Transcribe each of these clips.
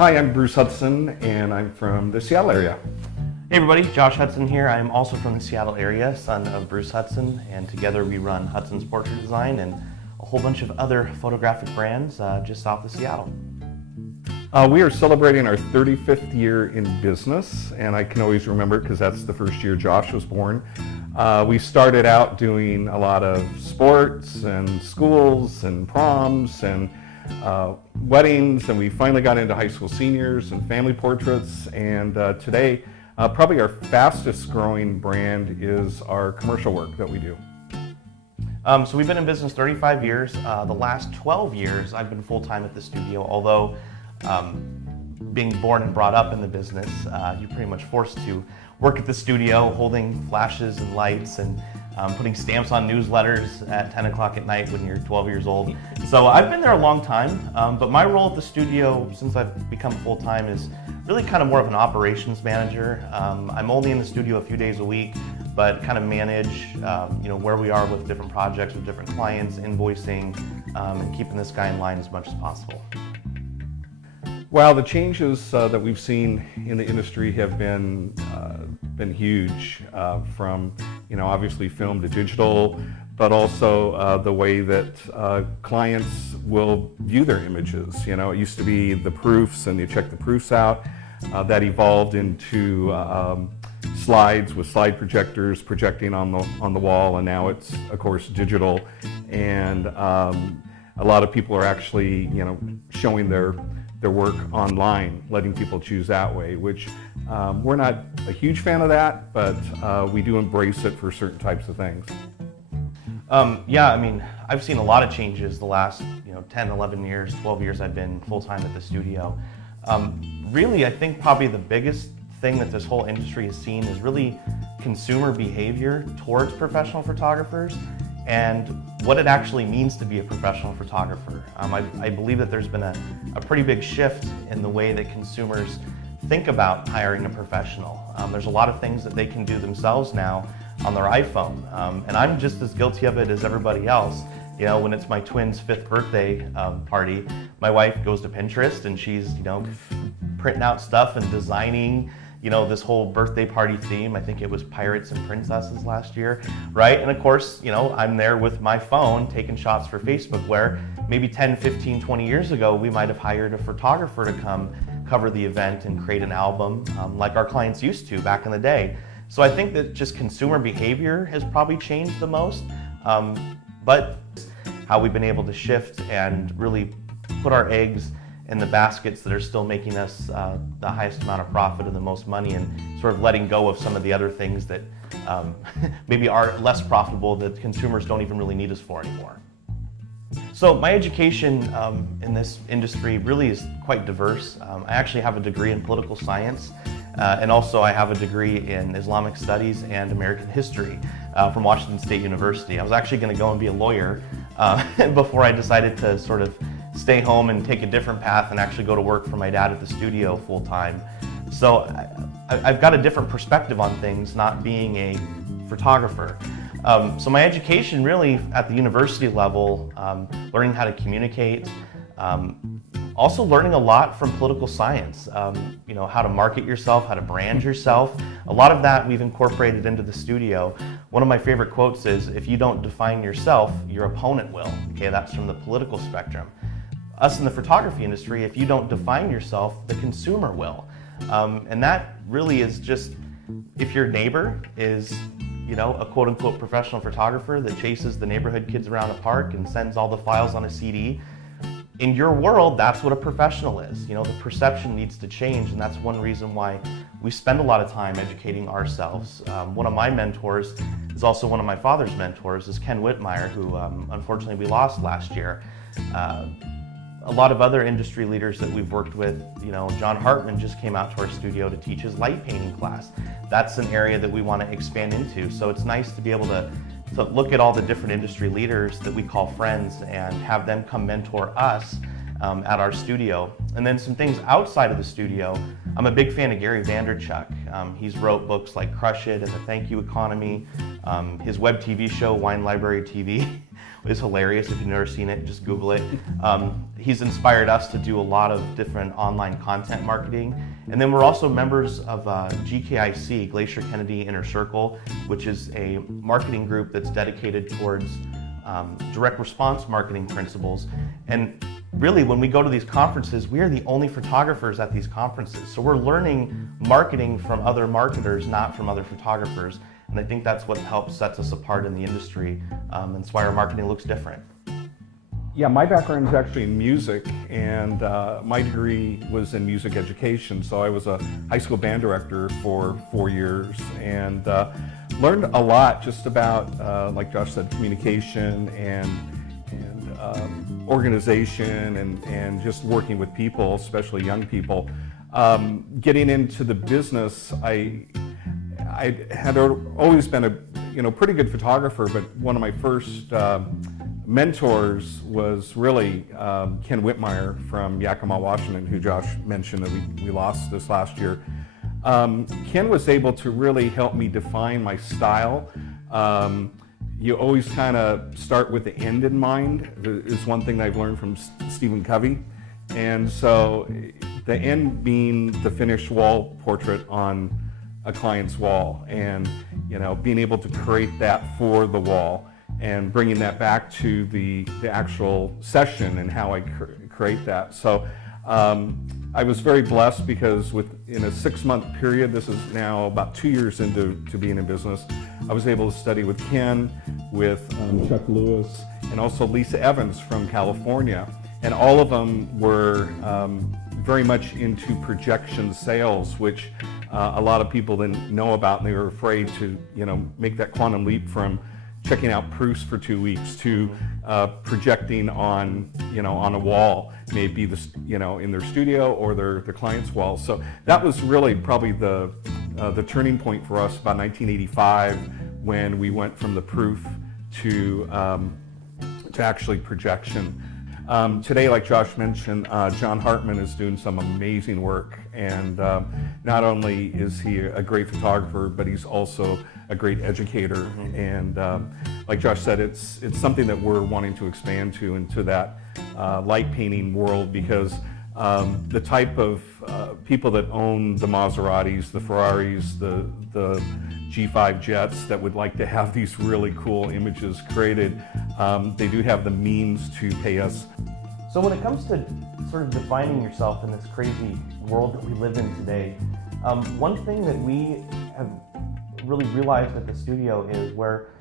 Hi, I'm Bruce Hudson, and I'm from the Seattle area. Hey everybody, Josh Hudson here. I'm also from the Seattle area, son of Bruce Hudson, and together we run Hudson's Portrait Design and a whole bunch of other photographic brands just south of Seattle. We are celebrating our 35th year in business, and I can always remember it because that's the first year Josh was born. We started out doing a lot of sports and schools and proms and weddings, and we finally got into high school seniors and family portraits, and today probably our fastest growing brand is our commercial work that we do. So we've been in business 35 years. The last 12 years I've been full-time at the studio, although being born and brought up in the business, you're pretty much forced to work at the studio, holding flashes and lights and putting stamps on newsletters at 10 o'clock at night when you're 12 years old. So I've been there a long time, but my role at the studio since I've become full-time is really kind of more of an operations manager. I'm only in the studio a few days a week, but kind of manage where we are with different projects, with different clients, invoicing, and keeping this guy in line as much as possible. Well, the changes that we've seen in the industry have been huge, from obviously film to digital, but also the way that clients will view their images. It used to be the proofs, and you check the proofs out. That evolved into slides with slide projectors projecting on the wall, and now it's of course digital. And a lot of people are actually showing their work online, letting people choose that way, which we're not a huge fan of that, but we do embrace it for certain types of things. Yeah, I mean, I've seen a lot of changes the last 10, 11 years, 12 years I've been full-time at the studio. Really, I think probably the biggest thing that this whole industry has seen is really consumer behavior towards professional photographers and what it actually means to be a professional photographer. I believe that there's been a pretty big shift in the way that consumers think about hiring a professional. There's a lot of things that they can do themselves now on their iPhone, and I'm just as guilty of it as everybody else. When it's my twin's 5th birthday party, my wife goes to Pinterest and she's printing out stuff and designing this whole birthday party theme. I think it was pirates and princesses last year, right? And of course, I'm there with my phone taking shots for Facebook, where maybe 10, 15, 20 years ago, we might have hired a photographer to come cover the event and create an album like our clients used to back in the day. So I think that just consumer behavior has probably changed the most, but how we've been able to shift and really put our eggs in the baskets that are still making us the highest amount of profit and the most money, and sort of letting go of some of the other things that maybe are less profitable that consumers don't even really need us for anymore. So my education in this industry really is quite diverse. I actually have a degree in political science, and also I have a degree in Islamic studies and American history from Washington State University. I was actually going to go and be a lawyer before I decided to sort of stay home and take a different path and actually go to work for my dad at the studio full time. So I've got a different perspective on things, not being a photographer. So my education really at the university level, learning how to communicate, also learning a lot from political science, how to market yourself, how to brand yourself. A lot of that we've incorporated into the studio. One of my favorite quotes is, if you don't define yourself, your opponent will. Okay, that's from the political spectrum. Us in the photography industry, if you don't define yourself, the consumer will. And that really is just, if your neighbor is a quote-unquote professional photographer that chases the neighborhood kids around a park and sends all the files on a CD, in your world, that's what a professional is. The perception needs to change, and that's one reason why we spend a lot of time educating ourselves. One of my mentors is also one of my father's mentors, is Ken Whitmire, who unfortunately we lost last year. A lot of other industry leaders that we've worked with, John Hartman just came out to our studio to teach his light painting class. That's an area that we want to expand into. So it's nice to be able to look at all the different industry leaders that we call friends and have them come mentor us at our studio. And then some things outside of the studio, I'm a big fan of Gary Vaynerchuk. He's wrote books like Crush It and The Thank You Economy, his web TV show, Wine Library TV, is hilarious. If you've never seen it, just Google it. He's inspired us to do a lot of different online content marketing. And then we're also members of GKIC, Glacier Kennedy Inner Circle, which is a marketing group that's dedicated towards direct response marketing principles. And really, when we go to these conferences, we are the only photographers at these conferences. So we're learning marketing from other marketers, not from other photographers. And I think that's what sets us apart in the industry. And that's why our marketing looks different. Yeah, my background is actually in music, and my degree was in music education. So I was a high school band director for 4 years, and learned a lot just about, like Josh said, communication and organization and just working with people, especially young people. Getting into the business, I had always been a pretty good photographer, but one of my first mentors was really Ken Whitmire from Yakima, Washington, who Josh mentioned that we lost this last year. Ken was able to really help me define my style. You always kind of start with the end in mind, is one thing that I've learned from Stephen Covey. And so the end being the finished wall portrait on a client's wall, and being able to create that for the wall and bringing that back to the actual session and how I create that. So I was very blessed because in a 6-month period, this is now about 2 years into being in business, I was able to study with Ken, with Chuck Lewis, and also Lisa Evans from California. And all of them were very much into projection sales, which a lot of people didn't know about, and they were afraid to make that quantum leap from checking out proofs for 2 weeks to projecting on a wall, maybe in their studio or their client's wall. So that was really probably the turning point for us about 1985, when we went from the proof to actually projection. Today, like Josh mentioned, John Hartman is doing some amazing work, and not only is he a great photographer, but he's also a great educator. And like Josh said, it's something that we're wanting to expand into that light painting world, because the type of people that own the Maseratis, the Ferraris, the G5 jets that would like to have these really cool images created, they do have the means to pay us. So when it comes to sort of defining yourself in this crazy world that we live in today, one thing that we have really realized at the studio is where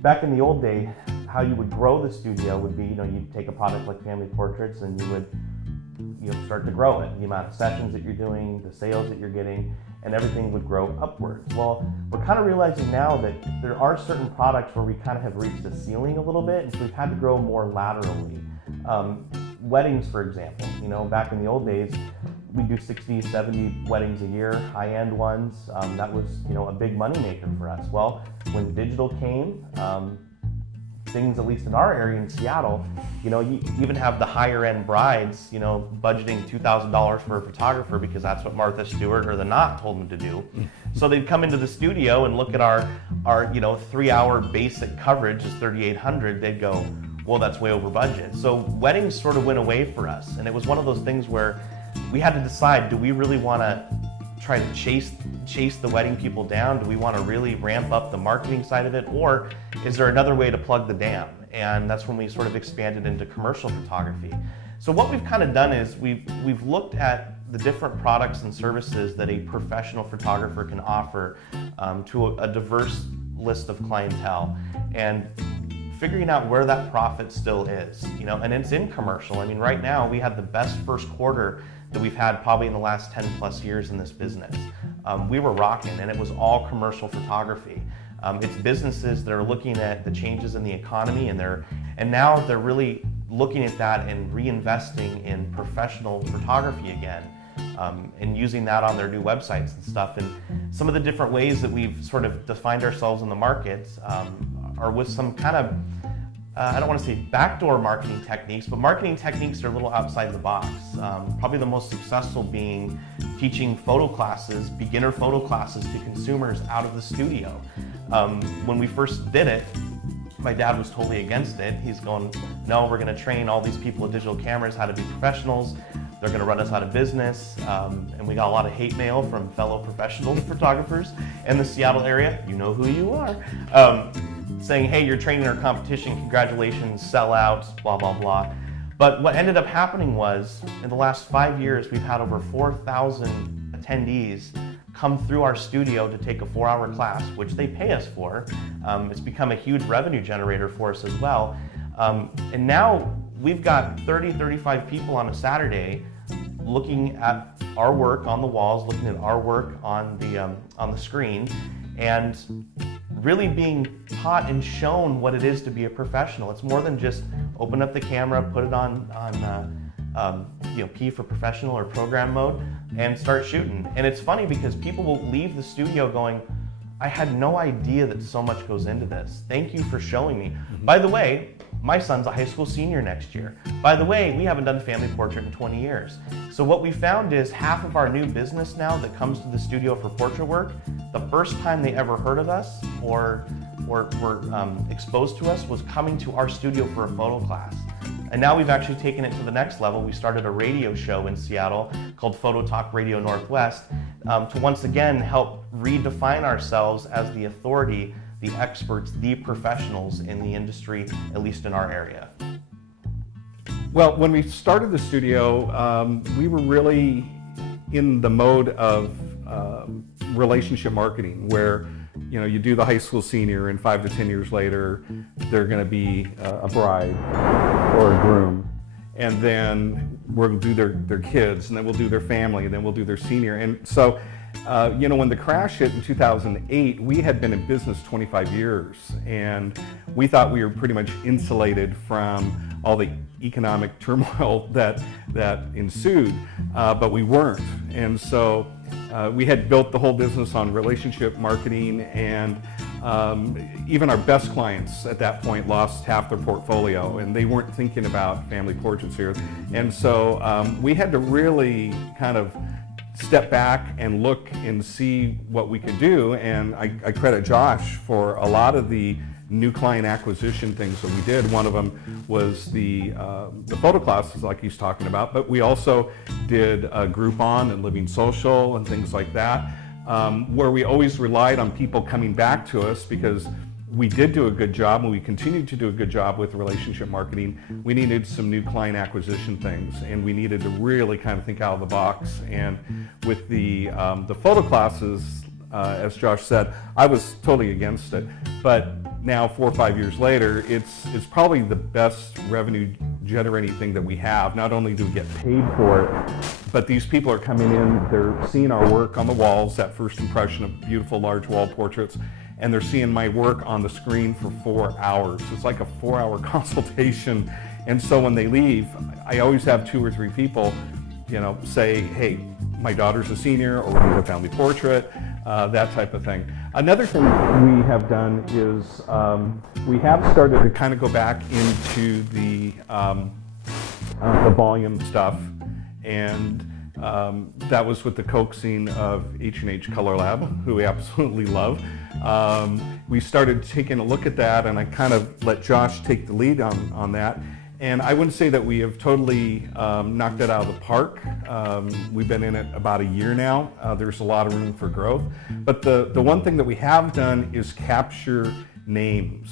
back in the old day, how you would grow the studio would be, you'd take a product like family portraits and you would start to grow it, the amount of sessions that you're doing, the sales that you're getting, and everything would grow upwards. Well, we're kind of realizing now that there are certain products where we kind of have reached a ceiling a little bit, and so we've had to grow more laterally. Weddings, for example, back in the old days, we do 60, 70 weddings a year, high-end ones. That was, a big moneymaker for us. Well, when digital came, things, at least in our area in Seattle, you even have the higher end brides, budgeting $2,000 for a photographer because that's what Martha Stewart or the Knot told them to do. So they'd come into the studio and look at our 3-hour basic coverage is $3,800. They'd go, well, that's way over budget. So weddings sort of went away for us, and it was one of those things where we had to decide: do we really want to try to chase the wedding people down? Do we want to really ramp up the marketing side of it, or is there another way to plug the dam? And that's when we sort of expanded into commercial photography. So what we've kind of done is we've looked at the different products and services that a professional photographer can offer to a diverse list of clientele, and figuring out where that profit still is, and it's in commercial. I mean, right now we had the best first quarter that we've had probably in the last 10 plus years in this business. We were rocking, and it was all commercial photography. It's businesses that are looking at the changes in the economy, and now they're really looking at that and reinvesting in professional photography again, and using that on their new websites and stuff. And some of the different ways that we've sort of defined ourselves in the market are with some kind of, I don't want to say backdoor marketing techniques, but marketing techniques that are a little outside the box. Probably the most successful being teaching photo classes, beginner photo classes to consumers out of the studio. When we first did it, My dad was totally against it. He's going, no, we're going to train all these people with digital cameras how to be professionals. They're going to run us out of business. And we got a lot of hate mail from fellow professional photographers in the Seattle area. You know who you are. Saying, hey, you're training our competition. Congratulations, sell out, blah, blah, blah. But what ended up happening was, in the last 5 years, we've had over 4,000 attendees come through our studio to take a 4-hour class, which they pay us for. It's become a huge revenue generator for us as well. And now we've got 30, 35 people on a Saturday looking at our work on the walls, looking at our work on the screen, and really being taught and shown what it is to be a professional. It's more than just open up the camera, put it on P for professional or program mode, and start shooting. And it's funny because people will leave the studio going, I had no idea that so much goes into this. Thank you for showing me. By the way, my son's a high school senior next year. By the way, we haven't done a family portrait in 20 years. So what we found is half of our new business now that comes to the studio for portrait work, the first time they ever heard of us or were exposed to us was coming to our studio for a photo class. And now we've actually taken it to the next level. We started a radio show in Seattle called Photo Talk Radio Northwest to once again help redefine ourselves as the authority, the experts, the professionals in the industry, at least in our area. Well, when we started the studio, we were really in the mode of relationship marketing, where you do the high school senior, and 5 to 10 years later, they're going to be a bride or a groom, and then we'll do their kids, and then we'll do their family, and then we'll do their senior. And so, when the crash hit in 2008, we had been in business 25 years, and we thought we were pretty much insulated from all the economic turmoil that ensued, but we weren't. And so we had built the whole business on relationship marketing, and even our best clients at that point lost half their portfolio, and they weren't thinking about family portraits here. And so we had to really kind of step back and look and see what we could do. And I credit Josh for a lot of the new client acquisition things that we did. One of them was the photo classes like he's talking about, but we also did Groupon and Living Social and things like that, where we always relied on people coming back to us because we did do a good job, and we continued to do a good job with relationship marketing. We needed some new client acquisition things, and we needed to really kind of think out of the box. And with the photo classes, as Josh said, I was totally against it. But now, 4 or 5 years later, it's probably the best revenue generating thing that we have. Not only do we get paid for it, but these people are coming in, they're seeing our work on the walls, that first impression of beautiful large wall portraits, and they're seeing my work on the screen for 4 hours. It's like a 4-hour consultation. And so when they leave, I always have 2 or 3 people, say, hey, my daughter's a senior, or we need a family portrait, that type of thing. Another thing we have done is we have started to kind of go back into the volume stuff, and that was with the coaxing of H&H Color Lab, who we absolutely love. We started taking a look at that, and I kind of let Josh take the lead on that. And I wouldn't say that we have totally knocked it out of the park. We've been in it about a year now. There's a lot of room for growth. But the one thing that we have done is capture names.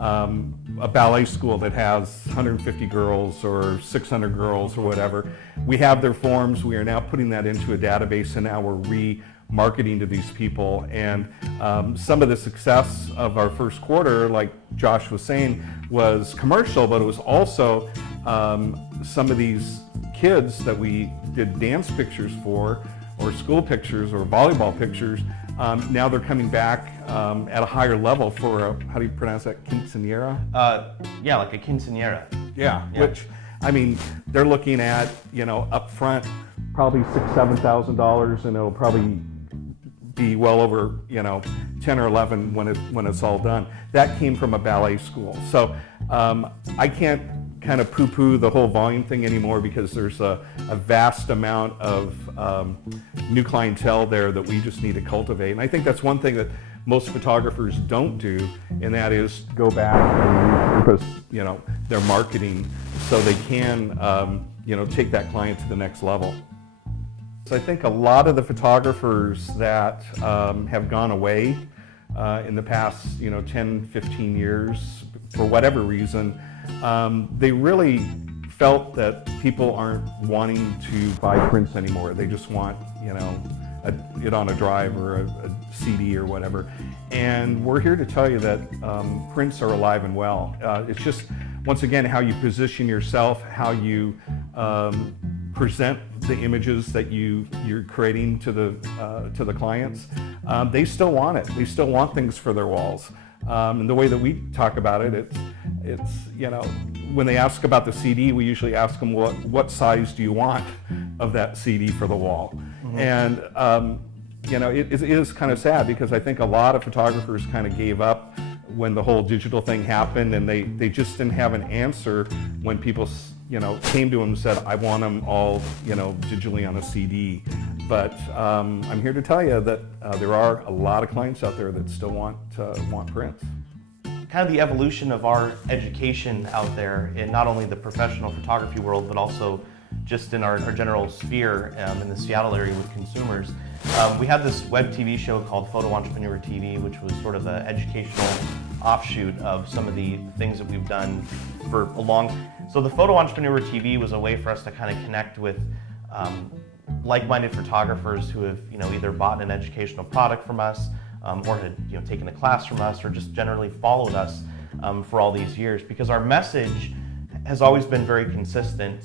A ballet school that has 150 girls or 600 girls or whatever, we have their forms. We are now putting that into a database, and now we're marketing to these people. And some of the success of our first quarter, like Josh was saying, was commercial, but it was also some of these kids that we did dance pictures for, or school pictures, or volleyball pictures. Now they're coming back at a higher level for a, how do you pronounce that, quinceañera? Yeah, like a quinceañera. Yeah, which, I mean, they're looking at, up front, probably $6,000-$7,000, and it'll probably be well over 10 or 11 when it's all done. That came from a ballet school. So I can't kind of poo-poo the whole volume thing anymore, because there's a vast amount of new clientele there that we just need to cultivate. And I think that's one thing that most photographers don't do, and that is go back and repurpose, their marketing so they can, take that client to the next level. So I think a lot of the photographers that have gone away in the past, 10, 15 years, for whatever reason, they really felt that people aren't wanting to buy prints anymore. They just want, it on a drive or a CD or whatever. And we're here to tell you that prints are alive and well. It's just, once again, how you position yourself, how you present the images that you're creating to the clients. They still want it. They still want things for their walls. And the way that we talk about it, it's when they ask about the CD, we usually ask them what size do you want of that CD for the wall. Mm-hmm. And it is kind of sad, because I think a lot of photographers kind of gave up when the whole digital thing happened, and they just didn't have an answer when people came to them and said, I want them all digitally on a CD. But I'm here to tell you that there are a lot of clients out there that still want prints. Kind of the evolution of our education out there in not only the professional photography world, but also just in our general sphere in the Seattle area with consumers. We had this web TV show called Photo Entrepreneur TV, which was sort of an educational offshoot of some of the things that we've done for a long. So the Photo Entrepreneur TV was a way for us to kind of connect with like-minded photographers who have either bought an educational product from us or had taken a class from us, or just generally followed us for all these years, because our message has always been very consistent.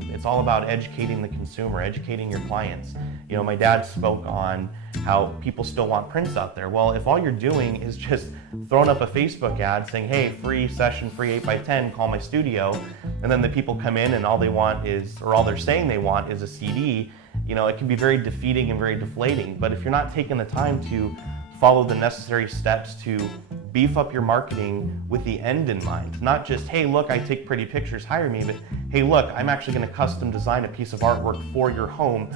It's all about educating the consumer, educating your clients. My dad spoke on how people still want prints out there. Well, if all you're doing is just throwing up a Facebook ad saying, hey, free session, free 8x10, call my studio, and then the people come in and all they want is, or all they're saying they want is a CD, it can be very defeating and very deflating. But if you're not taking the time to follow the necessary steps to beef up your marketing with the end in mind, not just, hey, look, I take pretty pictures, hire me, but hey, look, I'm actually going to custom design a piece of artwork for your home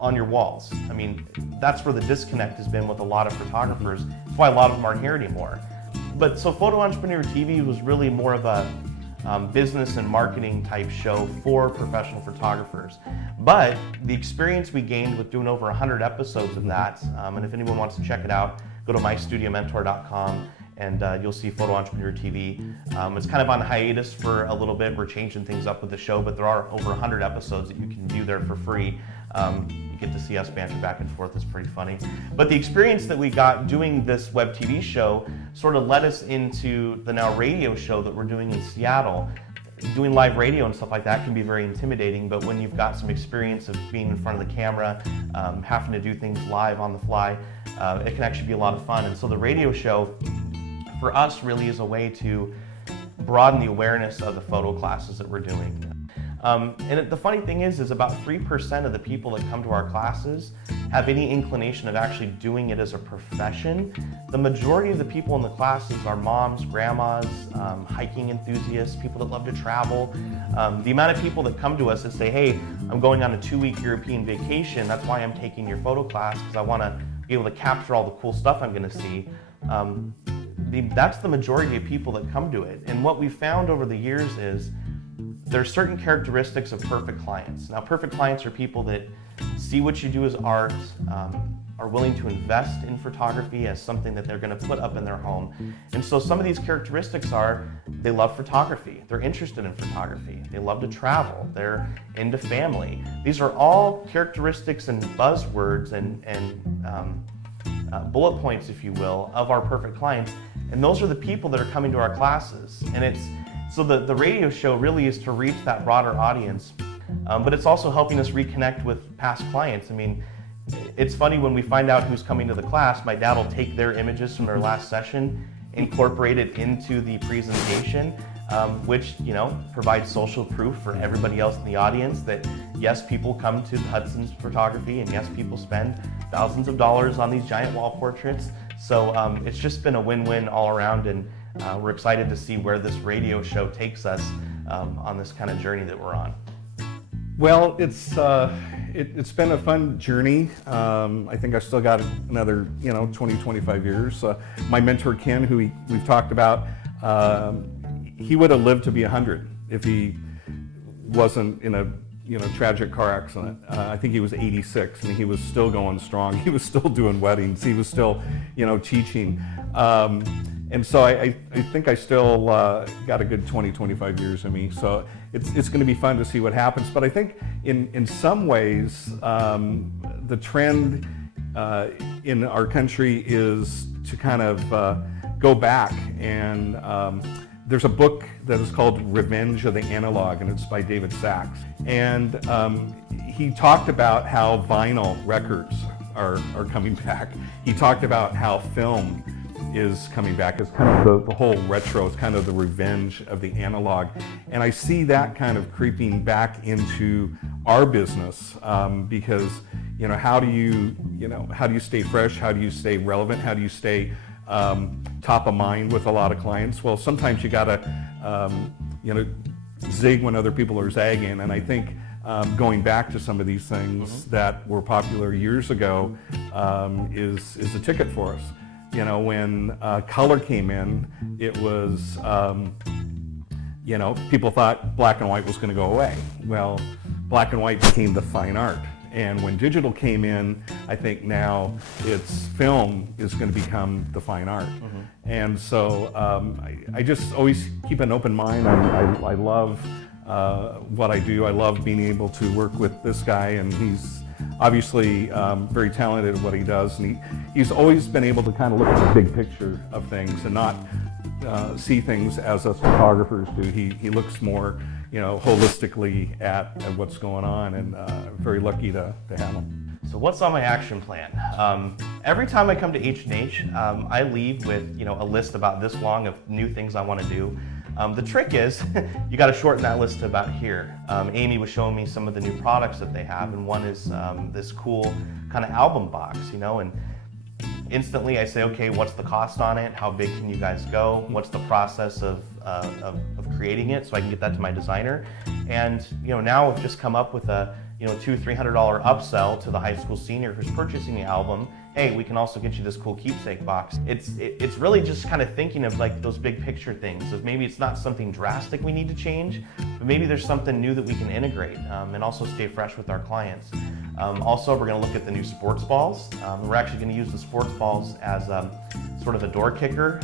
on your walls. I mean, that's where the disconnect has been with a lot of photographers. That's why a lot of them aren't here anymore. But so Photo Entrepreneur TV was really more of a business and marketing type show for professional photographers. But the experience we gained with doing over 100 episodes of that, and if anyone wants to check it out, go to mystudiomentor.com and you'll see Photo Entrepreneur TV. It's kind of on hiatus for a little bit. We're changing things up with the show, but there are over 100 episodes that you can view there for free. You get to see us banter back and forth. It's pretty funny. But the experience that we got doing this web TV show sort of led us into the now radio show that we're doing in Seattle. Doing live radio and stuff like that can be very intimidating, but when you've got some experience of being in front of the camera, having to do things live on the fly, it can actually be a lot of fun. And so the radio show for us really is a way to broaden the awareness of the photo classes that we're doing. And the funny thing is about 3% of the people that come to our classes have any inclination of actually doing it as a profession. The majority of the people in the classes are moms, grandmas, hiking enthusiasts, people that love to travel. The amount of people that come to us and say, hey, I'm going on a 2-week European vacation, that's why I'm taking your photo class, because I want to be able to capture all the cool stuff I'm going to see. That's the majority of people that come to it. And what we've found over the years is there's certain characteristics of perfect clients. Now, perfect clients are people that see what you do as art, are willing to invest in photography as something that they're going to put up in their home. And so some of these characteristics are they love photography, they're interested in photography, they love to travel, they're into family. These are all characteristics and buzzwords and bullet points, if you will, of our perfect clients. And those are the people that are coming to our classes. And so the radio show really is to reach that broader audience, but it's also helping us reconnect with past clients. I mean, it's funny when we find out who's coming to the class, my dad will take their images from their last session, incorporate it into the presentation, which, provides social proof for everybody else in the audience that yes, people come to Hudson's photography, and yes, people spend thousands of dollars on these giant wall portraits. So it's just been a win-win all around, and we're excited to see where this radio show takes us on this kind of journey that we're on. Well, It's been a fun journey. I think I still got another 20, 25 years. My mentor Ken, who we've talked about, he would have lived to be 100 if he wasn't in a tragic car accident. I think he was 86 and he was still going strong. He was still doing weddings. He was still teaching. And so I think I still got a good 20, 25 years in me. So it's going to be fun to see what happens. But I think in some ways, the trend in our country is to kind of go back. And there's a book that is called Revenge of the Analog, and it's by David Sachs. And he talked about how vinyl records are coming back. He talked about how film is coming back. It's kind of the whole retro, it's kind of the revenge of the analog. And I see that kind of creeping back into our business because, how do you stay fresh? How do you stay relevant? How do you stay top of mind with a lot of clients? Well, sometimes you gotta, zig when other people are zagging. And I think going back to some of these things that were popular years ago is a ticket for us. When color came in, it was, people thought black and white was going to go away. Well, black and white became the fine art. And when digital came in, I think now film is going to become the fine art. And so I just always keep an open mind. I love what I do. I love being able to work with this guy, and he's obviously very talented at what he does, and he's always been able to kind of look at the big picture of things and not see things as us photographers do. He looks more, holistically at what's going on, and very lucky to have him. So what's on my action plan? Every time I come to H&H, I leave with a list about this long of new things I want to do. The trick is, you got to shorten that list to about here. Amy was showing me some of the new products that they have, and one is this cool kind of album box, and instantly I say, okay, what's the cost on it? How big can you guys go? What's the process of creating it, so I can get that to my designer? And now I've just come up with a $200-300 upsell to the high school senior who's purchasing the album. Hey, we can also get you this cool keepsake box. It's really just kind of thinking of like those big picture things. So maybe it's not something drastic we need to change, but maybe there's something new that we can integrate and also stay fresh with our clients. Also, we're going to look at the new sports balls. We're actually going to use the sports balls as sort of a door kicker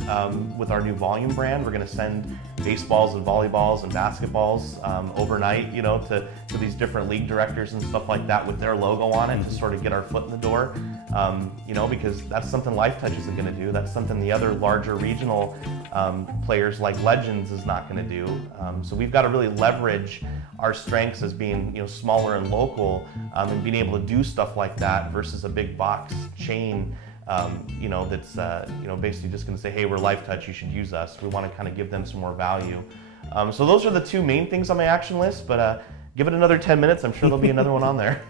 with our new volume brand. We're going to send baseballs and volleyballs and basketballs overnight, to these different league directors and stuff like that with their logo on it to sort of get our foot in the door. Because that's something Life Touch isn't going to do. That's something the other larger regional players like Legends is not going to do. So we've got to really leverage our strengths as being smaller and local, and being able to do stuff like that versus a big box chain. That's basically just going to say, hey, we're Life Touch, you should use us. We want to kind of give them some more value. So those are the two main things on my action list, but give it another 10 minutes, I'm sure there'll be another one on there.